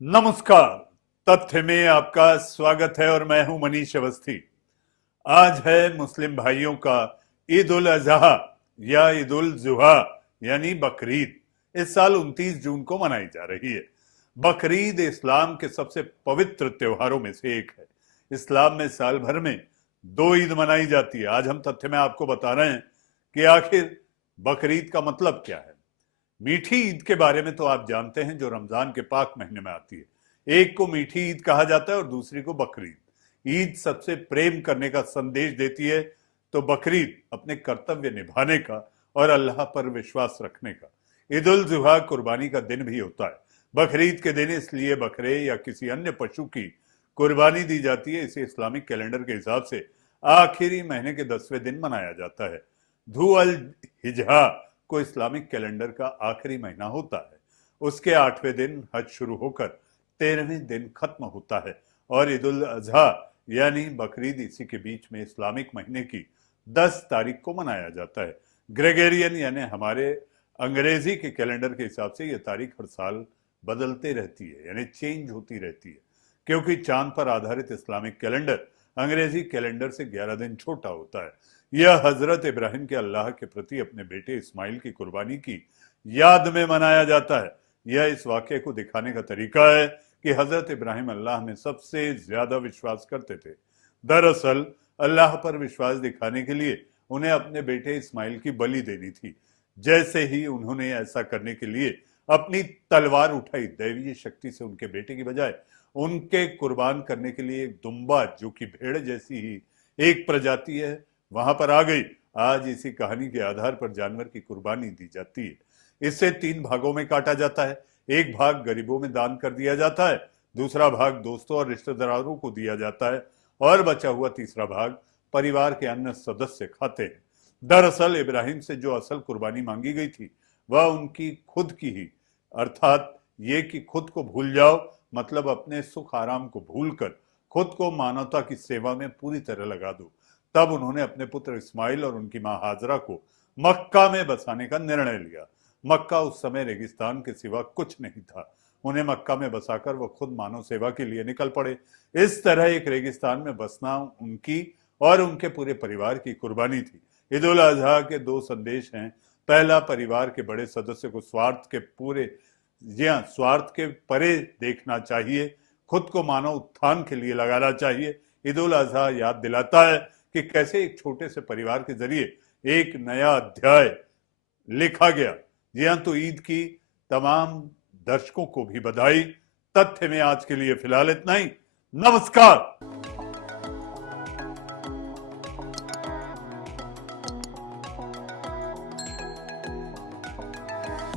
नमस्कार। तथ्य में आपका स्वागत है और मैं हूं मनीष अवस्थी। आज है मुस्लिम भाइयों का ईद उल अजहा या ईद उल जुहा यानी बकरीद। इस साल 29 जून को मनाई जा रही है। बकरीद इस्लाम के सबसे पवित्र त्योहारों में से एक है। इस्लाम में साल भर में 2 ईद मनाई जाती है। आज हम तथ्य में आपको बता रहे हैं कि आखिर बकरीद का मतलब क्या है। मीठी ईद के बारे में तो आप जानते हैं, जो रमजान के पाक महीने में आती है। एक को मीठी ईद कहा जाता है और दूसरी को बकरीद। ईद सबसे प्रेम करने का संदेश देती है, तो बकरीद अपने कर्तव्य निभाने का और अल्लाह पर विश्वास रखने का। ईद उल जुहा कुर्बानी का दिन भी होता है। बकरीद के दिन इसलिए बकरे या किसी अन्य पशु की कुर्बानी दी जाती है। इसे इस्लामिक कैलेंडर के हिसाब से आखिरी महीने के 10वें दिन मनाया जाता है। धू अल हिज्जा को इस्लामिक कैलेंडर का आखिरी महीना होता है। उसके 8वें दिन हज शुरू होकर 13वें दिन खत्म होता है और ईद उल अजहा यानी बकरीद इसी के बीच में इस्लामिक महीने की 10 तारीख को मनाया जाता है। ग्रेगोरियन यानी हमारे अंग्रेजी के कैलेंडर के हिसाब से यह तारीख हर साल बदलते रहती है, यानी चेंज होती रहती है, क्योंकि चांद पर आधारित इस्लामिक कैलेंडर अंग्रेजी कैलेंडर से 11 दिन छोटा होता है। यह हजरत इब्राहिम के अल्लाह के प्रति अपने बेटे इस्माइल की कुर्बानी की याद में मनाया जाता है। यह इस वाक्य को दिखाने का तरीका है कि हजरत इब्राहिम अल्लाह में सबसे ज्यादा विश्वास करते थे। दरअसल अल्लाह पर विश्वास दिखाने के लिए उन्हें अपने बेटे इस्माइल की बलि देनी थी। जैसे ही उन्होंने ऐसा करने के लिए अपनी तलवार उठाई, दैवीय शक्ति से उनके बेटे की बजाय उनके कुर्बान करने के लिए एक दुम्बा, जो कि भेड़ जैसी ही एक प्रजाति है, वहां पर आ गई। आज इसी कहानी के आधार पर जानवर की कुर्बानी दी जाती है। इसे 3 भागों में काटा जाता है। एक भाग गरीबों में दान कर दिया जाता है, दूसरा भाग दोस्तों और रिश्तेदारों को दिया जाता है और बचा हुआ तीसरा भाग परिवार के अन्य सदस्य खाते हैं। दरअसल इब्राहिम से जो असल कुर्बानी मांगी गई थी वह उनकी खुद की ही, अर्थात ये कि खुद को भूल जाओ, मतलब अपने सुख आराम को भूलकर खुद को मानवता की सेवा में पूरी तरह लगा दो। तब उन्होंने अपने पुत्र इस्माइल और उनकी मां हाजरा को मक्का में बसाने का निर्णय लिया। मक्का उस समय रेगिस्तान के सिवा कुछ नहीं था। उन्हें मक्का में बसाकर वह खुद मानव सेवा के लिए निकल पड़े। इस तरह एक रेगिस्तान में बसना उनकी और उनके पूरे परिवार की कुर्बानी थी। ईद उल अजहा के 2 संदेश हैं। पहला, परिवार के बड़े सदस्य को स्वार्थ के परे देखना चाहिए, खुद को मानव उत्थान के लिए लगाना चाहिए। ईद उल अजहा याद दिलाता है कि कैसे एक छोटे से परिवार के जरिए एक नया अध्याय लिखा गया। जी हाँ, तो ईद की तमाम दर्शकों को भी बधाई। तथ्य में आज के लिए फिलहाल इतना ही। नमस्कार।